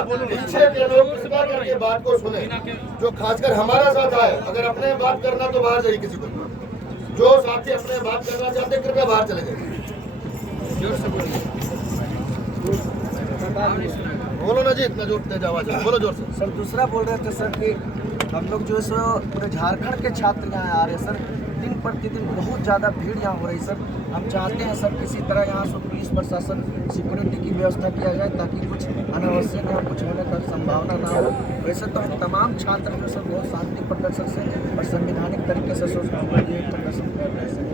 पीछे के लोग कृपया करके बात को सुने, जो खासकर हमारा साथ आए। अगर अपने बात करना तो बाहर जाइए, किसी को जो साथी अपने बात करना चाहते कृपया बाहर चले जाइए। बोलो ना जी, इतना जोर तेज आवाज है, बोलो जोर से। सर दूसरा बोल रहे थे सर कि हम लोग जो है सो पूरे झारखंड के छात्र यहाँ आ रहे हैं सर, दिन प्रतिदिन बहुत ज़्यादा भीड़ यहाँ हो रही सर। हम चाहते हैं सर किसी तरह यहाँ से पुलिस प्रशासन सिक्योरिटी की व्यवस्था किया जाए ताकि कुछ अनावश्यक यहाँ कुछ होने का संभावना ना हो। वैसे तो हम तमाम छात्र जो सर बहुत शांति प्रदर्शन से और संवैधानिक तरीके से ये प्रदर्शन कर रहे हैं सर।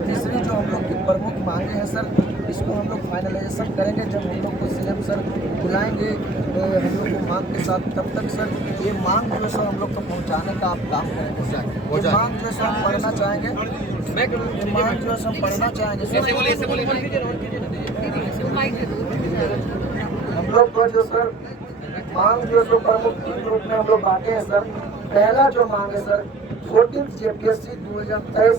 तीसरी जो हम लोग की प्रमुख मांगे हैं सर, इसको हम लोग फाइनलाइजेशन करेंगे जब हम लोग को सीएम सर बुलाएंगे हम लोग को मांग के साथ। तब तक सर ये मांग जो है सर हम लोग को पहुंचाने का आप काम करेंगे सर। ये मांग जो है सर हम पढ़ना चाहेंगे, ये मांग जो है सर हम पढ़ना चाहेंगे सर। हम लोग को जो सर मांग जो है सो प्रमुख तीन रूप में हम लोग बांटे हैं सर। पहला जो मांग है सर 14 JPSC 2023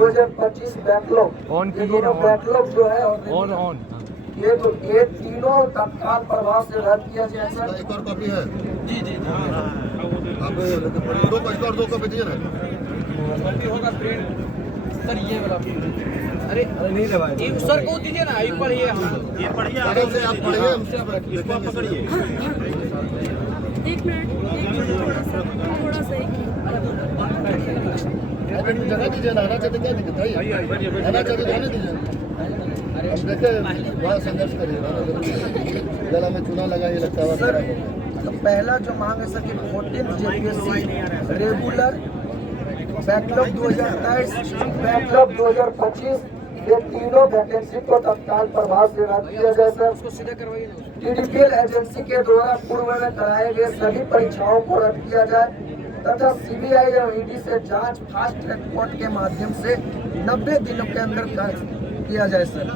2025 बैकलॉग, ये दोनों बैकलॉग जो है ऑन ये तीनों तत्काल प्रभाव से रद्द किया जाए सर। एक और कॉपी है जी जी आप दो कॉपी दीजिए ना। कॉपी होगा प्रिंट सर, ये वाला अरे नहीं दबाए ये सर को दीजिए ना, एक पढ़िए हम ये पढ़िए आगे से आप पढ़िए, हमसे आप पकड़िए। एक मिनट थोड़ा सा जगह दीजिए ना, आना चाहते क्या दिक्कत है, आना चाहते तो आने दीजिए। हम देखे बड़ा संघर्ष करिए, गला में चूना लगा ये लगता है सर। तो पहला जो मांग है सर कि 14 JPSC रेगुलर बैकलॉग 2023 बैकलॉग 2025 ये तीनों वैकेंसी को तत्काल प्रभाव से रद्द किया जाए सर। TDPL एजेंसी के द्वारा पूर्व में कराए गए सभी परीक्षाओं को रद्द किया जाए तथा CBI और ED से जांच फास्ट ट्रैक कोर्ट के माध्यम से 90 दिनों के अंदर किया जाए सर।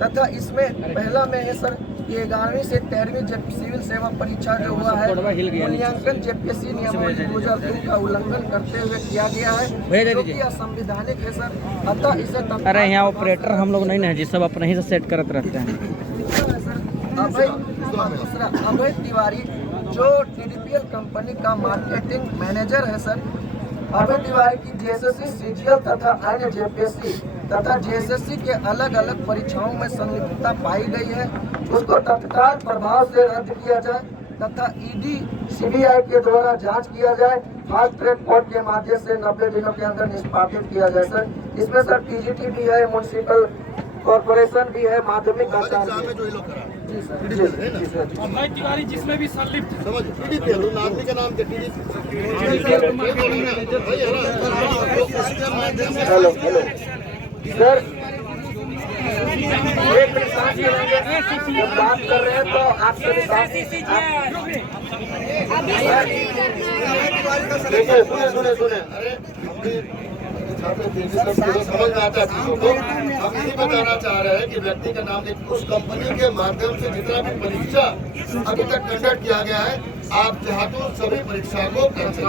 तथा इसमें पहला में है सर ये 11वीं से 13वीं सिविल सेवा परीक्षा जो हुआ है मूल्यांकन JPSC नियमावली 2002 का उल्लंघन करते हुए किया गया है, जो कि असंवैधानिक है सर। अतः इसे अरे यहाँ ऑपरेटर हम लोग नहीं ना जी, सब अपने ही से सेट करते रहते हैं। अभय तिवारी जो TDPL कंपनी का मार्केटिंग मैनेजर है सर, अभय तिवारी की JSSC CGL तथा अन्य JPSC तथा JSSC के अलग अलग परीक्षाओं में संलिप्तता पाई गई है, उसको तत्काल प्रभाव से रद्द किया जाए तथा ED CBI के द्वारा जांच किया जाए, फास्ट ट्रैक कोर्ट के माध्यम से 90 दिनों के अंदर निष्पादित किया जाए सर। इसमें सर TGT भी है, म्युनिसिपल कॉर्पोरेशन भी है, माध्यमिक आचार्य भी है। अभय तिवारी जिसमें भी संलिप्त आदमी का नाम हेलो हेलो सर, एक मिनट सांस लेंगे, जब बात कर रहे हैं तो आपसे सुने समझ में आता है चीजों को। हम यही बताना चाह रहे हैं कि व्यक्ति का नाम उस कंपनी के माध्यम से जितना भी परीक्षा अभी तक कंडक्ट किया गया है, आप चाहे तो सभी परीक्षा को कैंसिल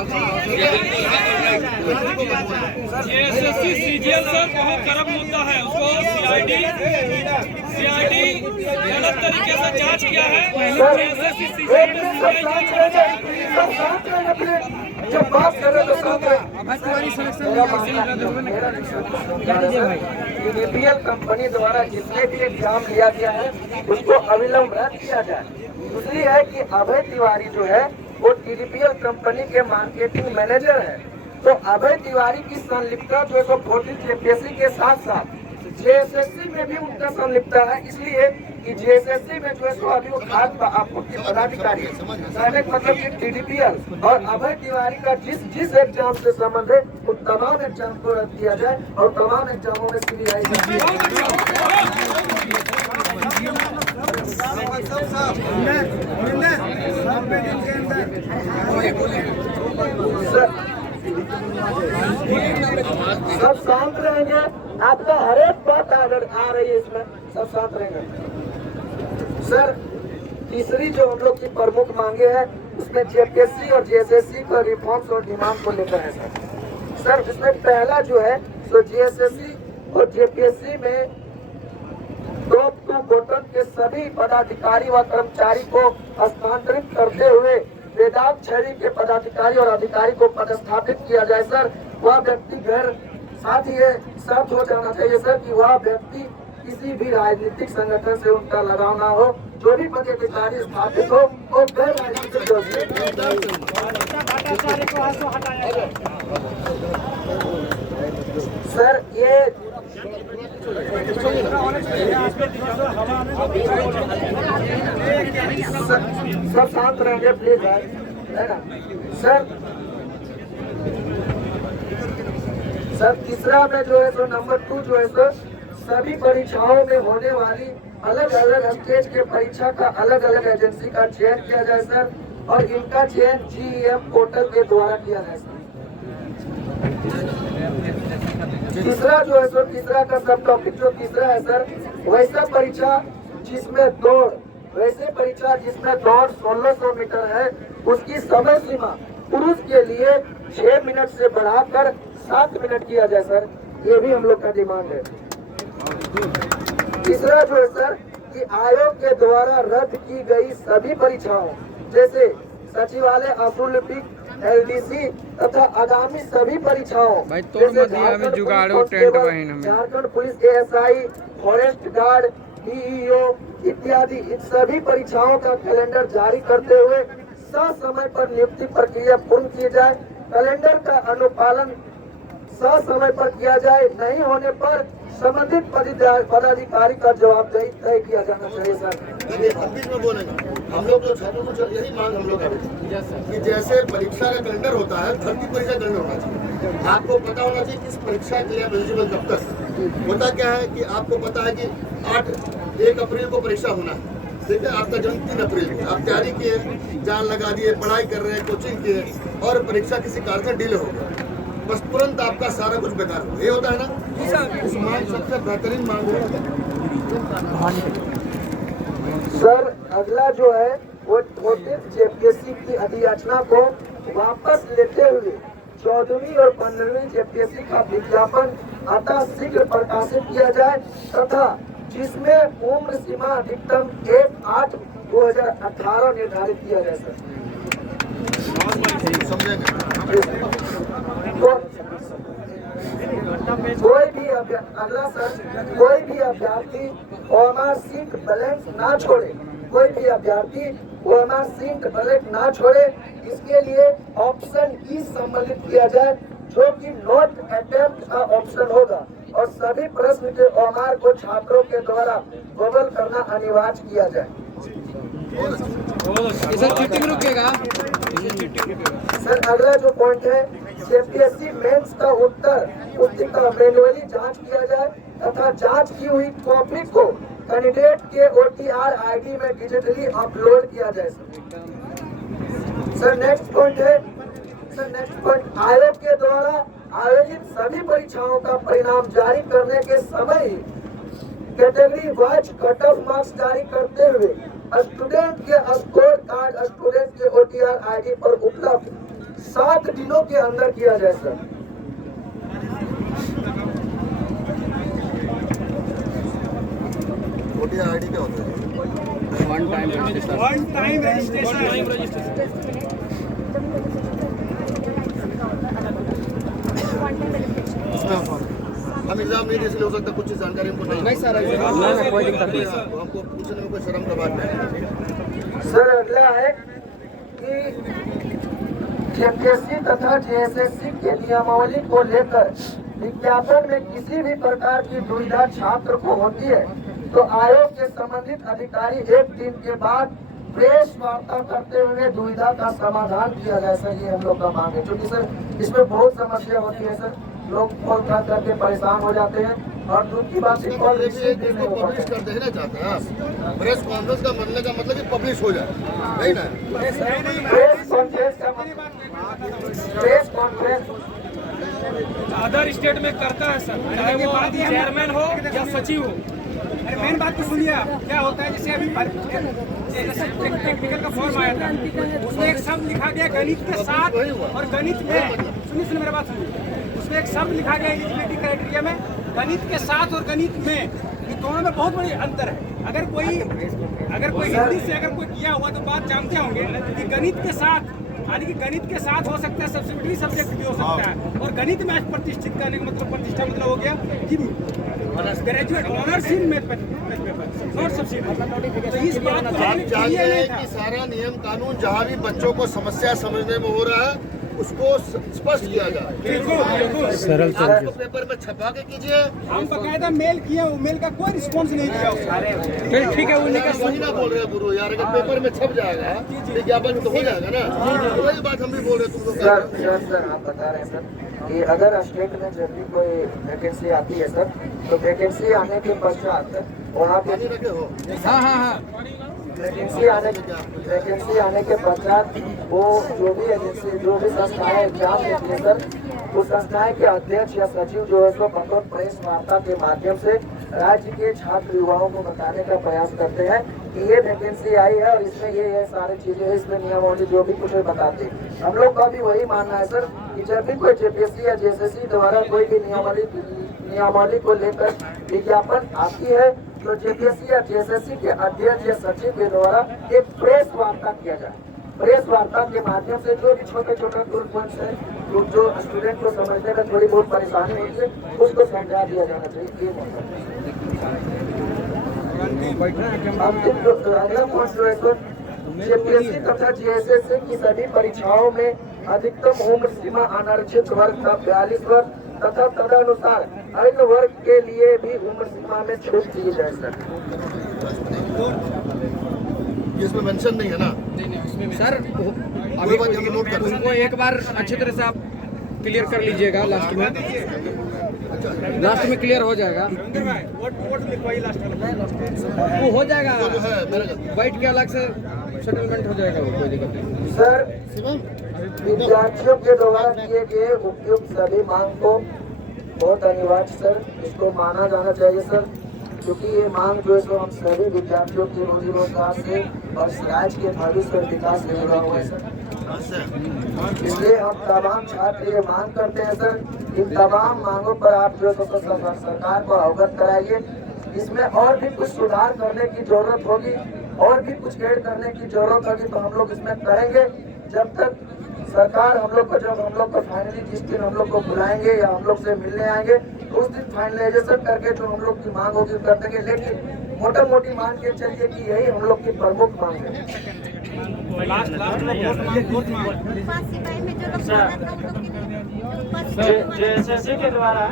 JSSC CGL सर बहुत गर्म मुद्दा है, उसको CID गलत तरीके से जांच किया है। JSSC CGL जब बात कर रहे तो TDPL कंपनी द्वारा जितने भी एग्जाम लिया गया है उसको अविलंब रद्द किया जाए। दूसरी है कि अभय तिवारी जो है वो TDPL कंपनी के मार्केटिंग मैनेजर है, तो अभय तिवारी की संलिप्तता जो है 14 JPSC के साथ साथ JSSC में भी उनका संलिप्तता है, इसलिए कि JSSC में जो है तो अभी वो खाद्य आपूर्ति पदाधिकारी है, मतलब कि TDPL और अभय तिवारी का जिस एग्जाम से संबंध है उन तमाम एग्जाम को रद्द किया जाए और तमाम एग्जामों में CBI सब शांत रहेंगे, आपका हर एक बात आ रही है इसमें, सब शांत रहेंगे सर। तीसरी जो हम लोग की प्रमुख मांगे हैं उसमें JPSC और JSSC का रिफॉर्म्स और डिमांड को लेकर है सर। इसमें पहला जो है तो JSSC और JPSC में टॉप 2 कोटन के सभी पदाधिकारी व कर्मचारी को हस्तांतरित करते हुए वेदांत शैली के पदाधिकारी और अधिकारी को पदस्थापित किया जाए सर। वह व्यक्ति गैर, साथ ही ये शर्त हो जाना चाहिए सर कि वह व्यक्ति किसी भी राजनीतिक संगठन से उनका लगाव ना हो। जो भी पदाधिकारी स्थापित हो वो गैर राजनीतिक हो। सर ये सब शांत रहेंगे प्लीज, है ना सर। तीसरा में जो है सो नंबर 2 जो है सो सभी परीक्षाओं में होने वाली अलग अलग स्टेज के परीक्षा का अलग अलग एजेंसी का चयन किया जाए सर, और इनका चयन GEM पोर्टल के द्वारा किया जाए सर। तीसरा जो है सर, तीसरा का सब टॉपिक जो तीसरा है सर, वैसा परीक्षा जिसमें दौड़, वैसे परीक्षा जिसमें दौड़ 1600 मीटर है, उसकी समय सीमा पुरुष के लिए 6 मिनट से बढ़ाकर 7 मिनट किया जाए सर। ये भी हम लोग का डिमांड है। तीसरा जो है सर कि आयोग के द्वारा रद्द की गई सभी परीक्षाओं जैसे सचिवालय अपूर्णिक LDC तथा आगामी सभी परीक्षाओं जैसे Jharkhand police ASI, forest guard, DEO इत्यादि इन सभी परीक्षाओं का कैलेंडर जारी करते हुए समय पर नियुक्ति प्रक्रिया पूर्ण की जाए। कैलेंडर का अनुपालन समय पर किया जाए, नहीं होने पर संबंधित पदाधिकारी का जवाबदेही तय किया जाना चाहिए सर। हम बीच में बोलेंगे, हम लोग जो छात्रों को यही मांग हम लोग कि जैसे परीक्षा का कैलेंडर होता है, भर्ती परीक्षा कैलेंडर होना चाहिए। आपको पता होना चाहिए किस परीक्षा के लिए एलिजिबल कब तक होता। क्या है कि आपको पता है कि 1 अप्रैल को परीक्षा होना है, ठीक है, आपका जन्म 3 अप्रैल को, आप तैयारी किए, जान लगा दिए, पढ़ाई कर रहे हैं, कोचिंग किए, और परीक्षा किसी कारण से डिले हो गया, बस तुरंत आपका सारा कुछ बेकार हो। ये होता है ना, इस मांग सबसे बेहतरीन मांग है सर। अगला जो है वो 14th JPSC की अधियाचना को वापस लेते हुए 14वीं और 15वीं JPSC का विज्ञापन अतः शीघ्र प्रकाशित किया जाए तथा जिसमें उम्र सीमा अधिकतम 1/8/2018 निर्धारित किया जाए सर। कोई भी अगला सर, कोई भी अभ्यर्थी OMR सीट बैलेंस ना छोड़े, कोई भी अभ्यर्थी OMR सीट बैलेंस ना छोड़े, इसके लिए ऑप्शन E सम्मिलित किया जाए जो कि नॉट अटेम्प्ट का ऑप्शन होगा, और सभी प्रश्न के OMR को छात्रों के द्वारा बबल करना अनिवार्य किया जाए। सर अगला जो पॉइंट है, JPSC मेंस का उत्तर पुस्तिका मैन्युअली जांच किया जाए तथा जांच की हुई कॉपी को कैंडिडेट के OTR ID में डिजिटली अपलोड किया जाए सर। नेक्स्ट पॉइंट है सर, नेक्स्ट पॉइंट आयोग के द्वारा आयोजित सभी परीक्षाओं का परिणाम जारी करने के समय ही category wise cut off marks जारी करते हुए स्टूडेंट के स्कोर कार्ड स्टूडेंट के OTR ID पर उपलब्ध 7 दिनों के अंदर किया जाए सर। OTR ID क्या होता है? वन टाइम हम एग्जाम नहीं दे इसलिए हो सकता कुछ जानकारी हमको नहीं सर, कोई दिक्कत नहीं, हमको पूछने में कोई शर्म का बात नहीं। सर अगला है कि JPSC तथा JSSC के नियमावली को लेकर विज्ञापन में किसी भी प्रकार की दुविधा छात्र को होती है तो आयोग के संबंधित अधिकारी 1 दिन के बाद प्रेस वार्ता करते हुए दुविधा का समाधान किया जाए सर। ये हम लोग का मांग है, क्योंकि सर इसमें बहुत समस्या होती है सर, लोग फोन करके परेशान हो जाते हैं और दुख की बात है कॉल रिसीव नहीं हो पब्लिश कर देना चाहते हैं आप। प्रेस कॉन्फ्रेंस का बनने का मतलब कि पब्लिश हो जाए, नहीं ना? प्रेस कॉन्फ्रेंस अदर स्टेट में करता है सर, चाहे वो चेयरमैन हो या सचिव हो। मेन बात तो सुनिए आप, क्या होता है जैसे अभी टेक्निकल का फॉर्म आया था, उसमें एक शब्द लिखा गया गणित के साथ, और गणित में सुनिए मेरी बात सुनिए, उसमें एक शब्द लिखा गया एलिजिबिलिटी क्राइटेरिया में गणित के साथ और गणित में, इस दोनों में बहुत बड़ी अंतर है। अगर कोई हिंदी से अगर कोई किया हुआ तो बात जानते होंगे कि गणित के साथ, यानी कि गणित के साथ हो सकता है सब्सिडियरी सब्जेक्ट भी हो सकता है, और गणित में प्रतिष्ठित करने का मतलब प्रतिष्ठा मतलब हो गया कि graduate honours in math paper और सब्सिडी। तो इस बात को आप हमने जानते क्लियर नहीं हैं था। कि सारा नियम कानून जहाँ भी बच्चों को समस्या समझने में हो रहा है उसको स्पष्ट किया जाए। बिल्कुल सरल आपको पेपर में छपा के कीजिए। हम बकायदा मेल किए, वो मेल का कोई रिस्पॉन्स नहीं दिया उसने। फिर ठीक है, उन्हीं का वही ना बोल रहे हैं गुरु यार, अगर पेपर में छप जाएगा विज्ञापन तो हो जाएगा ना, तो वही बात हम भी बोल रहे हैं तुम लोग। सर आप बता रहे हैं सर कि अगर स्टेट में जब भी कोई वैकेंसी आती है सर, तो वैकेंसी आने के पश्चात वहाँ पे पानी रखे हो हाँ वैकेंसी आने के पश्चात वो जो भी एजेंसी जो भी संस्थाएं एग्जाम देती है सर, उस संस्थाएं के अध्यक्ष या सचिव जो है सो बतौर प्रेस वार्ता के माध्यम से राज्य के छात्र युवाओं को बताने का प्रयास करते हैं कि ये वैकेंसी आई है और इसमें ये सारी चीजें है, इसमें नियमावली जो भी कुछ है बताते हैं। हम लोग का भी वही मानना है सर कि जब भी कोई जेपीएससी या जेएसएससी द्वारा कोई भी नियमावली को लेकर विज्ञापन आती है तो जेपीएससी या जेएसएससी के अध्यक्ष या सचिव के द्वारा एक प्रेस वार्ता किया जाए। प्रेस वार्ता के माध्यम से जो भी छोटे छोटे टूल पॉइंट्स है जो स्टूडेंट को समझने में थोड़ी बहुत परेशानी होती है उसको समझा दिया जाना चाहिए। अंतिम अगला पॉइंट जो है सर, जेपीएससी तथा जेएसएससी की सभी परीक्षाओं में अधिकतम उम्र सीमा अनारक्षित वर्ग का 42 वर्ष तथा तदनुसार अन्य वर्ग के लिए भी उम्र सीमा में छूट दी जाए सर। इसमें मेंशन नहीं है ना। सर कोई बात नहीं, हम नोट कर उनको एक बार अच्छी तरह से आप क्लियर कर लीजिएगा, लास्ट में क्लियर हो जाएगा, वोट लिखवाइए लास्ट में। वो हो जाएगा, जो है मेरे बैठ के अलग से सेटलमेंट हो जाएगा, वो कोई दिक्कत नहीं। सर विद्यार्थियों के द्वारा किए गए उपयुक्त सभी मांग को बहुत अनिवार्य सर, इसको माना जाना चाहिए सर, क्योंकि ये मांग जो है सो हम सभी विद्यार्थियों के रोजी रोजगार से और राज्य के भविष्य और विकास से जुड़ा हुआ है सर। इसलिए हम तमाम छात्र ये मांग करते हैं सर, इन तमाम मांगों पर आप जो है सो सरकार को अवगत कराइए। इसमें और भी कुछ सुधार करने की जरूरत होगी और भी कुछ ऐड करने की जरूरत होगी तो हम लोग इसमें करेंगे। जब तक सरकार हम लोग को जब हम लोग को फाइनली जिस दिन हम लोग को बुलाएंगे या हम लोग से मिलने आएंगे उस दिन फाइनलाइजेशन करके जो हम लोग की मांग होगी कर देंगे, लेकिन मोटा मोटी मान के चलिए कि यही हम लोग की प्रमुख मांग है। जेएसएससी के द्वारा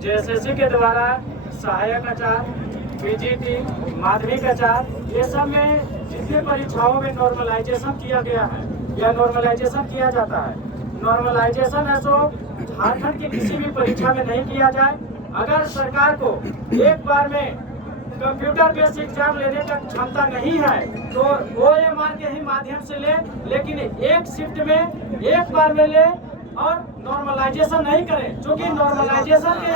जेएसएससी के द्वारा सहायक आचार्य, पीजीटी, माध्यमिक आचार्य, ये सब में जितनी परीक्षाओं में नॉर्मलाइजेशन किया गया है या नॉर्मलाइजेशन किया जाता है, नॉर्मलाइजेशन है सो झारखंड की किसी भी परीक्षा में नहीं किया जाए। अगर सरकार को एक बार में कंप्यूटर बेस्ड एग्जाम लेने का क्षमता नहीं है तो OMR के ही माध्यम से ले, लेकिन एक शिफ्ट में एक बार में ले और नॉर्मलाइजेशन नहीं करें, क्योंकि नॉर्मलाइजेशन के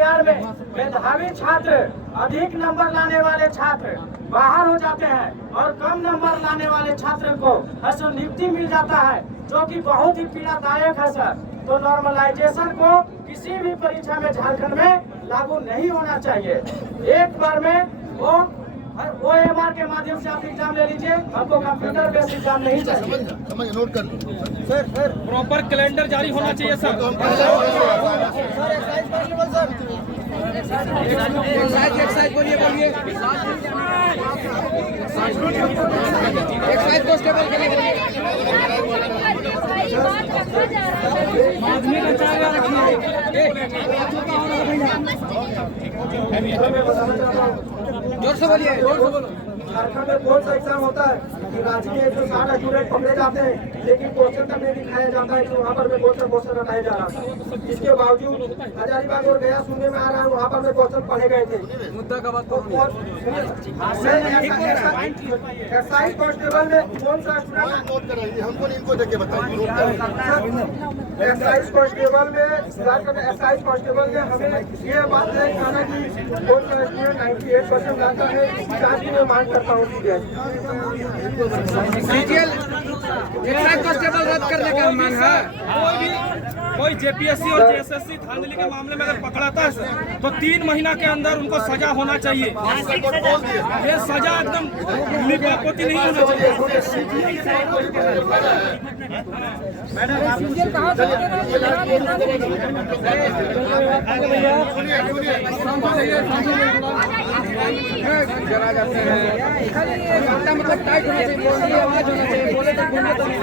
यार में मेधावी छात्र, अधिक नंबर लाने वाले छात्र बाहर हो जाते हैं और कम नंबर लाने वाले छात्र को ऐसा नियुक्ति मिल जाता है, जो कि बहुत ही पीड़ादायक है सर। तो नॉर्मलाइजेशन को किसी भी परीक्षा में झारखंड में लागू नहीं होना चाहिए। एक बार में वो OMR के माध्यम से आप एग्जाम ले लीजिए, आपको कंप्यूटर बेस्ड एग्जाम नहीं चाहिए। समझ नोट कर लो। प्रॉपर कैलेंडर जारी होना चाहिए सर। एक्साइज बोलिए एक्साइज कांस्टेबल के लिए जोर से बोलिए, जोर से बोलो। झारखंड में बोर्ड का एग्जाम होता है कि राज्य के 160 स्टूडेंट पकड़े जाते हैं, लेकिन क्वेश्चन तक नहीं दिखाया जाता है कि वहाँ पर में क्वेश्चन हटाया जा रहा था। इसके बावजूद हजारीबाग और गया सुनने में आ रहा है वहाँ पर में क्वेश्चन पढ़े गए थे। मुद्दा का बात करो। एक्साइज कांस्टेबल में कौन सा स्टूडेंट नोट कराइए, हमको नहीं, इनको देके बताइए। एक्साइज कांस्टेबल में एक्साइज कांस्टेबल में हमें ये बात नहीं कहना कि कौन सा स्टूडेंट 98% लाता है, 50 की मैं मांग करता हूँ। सीजीएल ट्रैक कांस्टेबल रद्द करने का मांग है। कोई जेपीएससी और जेएसएससी धांधली के मामले में अगर पकड़ाता है सर, तो 3 महीना के अंदर उनको सजा होना चाहिए। ये सजा एकदम लिपापोती नहीं होना चाहिए। जरा जाते हैं खाली मतलब टाइट होना चाहिए, बोलने आवाज होना चाहिए, बोले तो घूमने तो नहीं।